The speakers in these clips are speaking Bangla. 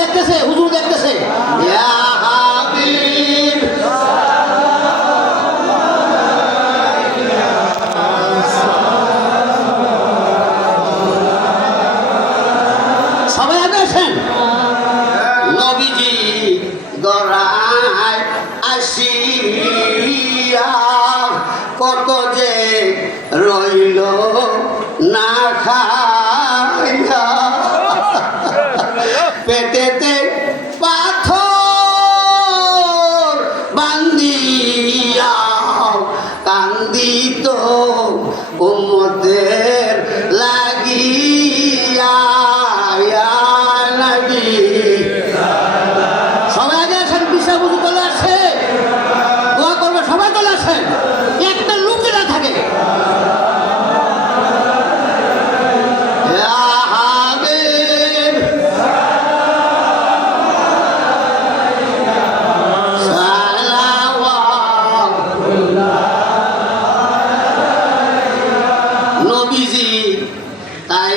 দেখতেছে হুজুর দেখতেছে। সবাই কত যে রইল না খাইয়া পেটেতে পাথর বান্দিয়া কান্দিত উম্মতের লাগিয়া নবী। সবাই আগে আসেন বিশা বুঝু চলে নবীজি তাই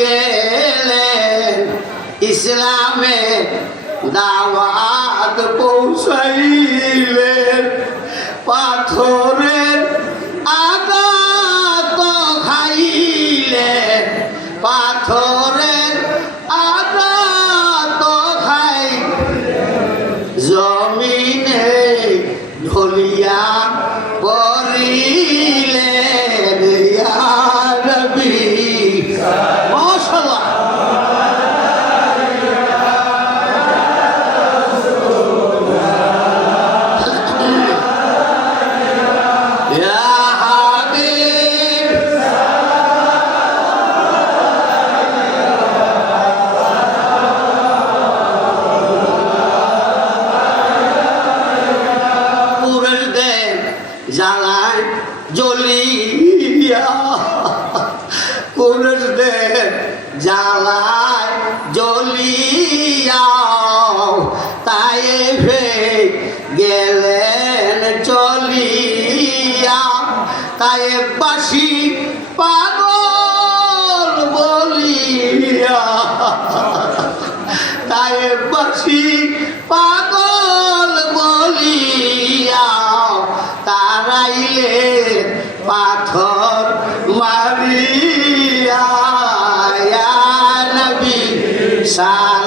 গেলেন ইসলামে দাওয়াত পৌঁছাইলেন। পাথরের জ্বালায় জ্বলিয়া। পুরুষদের জ্বালায় জ্বলিয়া। তাই ফে গেলেন চলিয়া। তাই বাসি পাগল বলিয়া। তাই বাসি পাগল তারাইলে পাথর মারিয়া নবী সালাম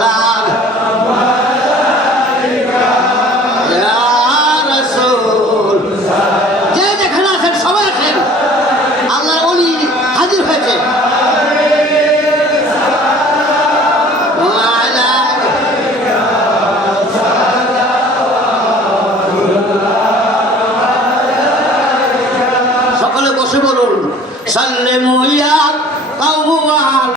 বসে বলুন সাল্লে মুইয়া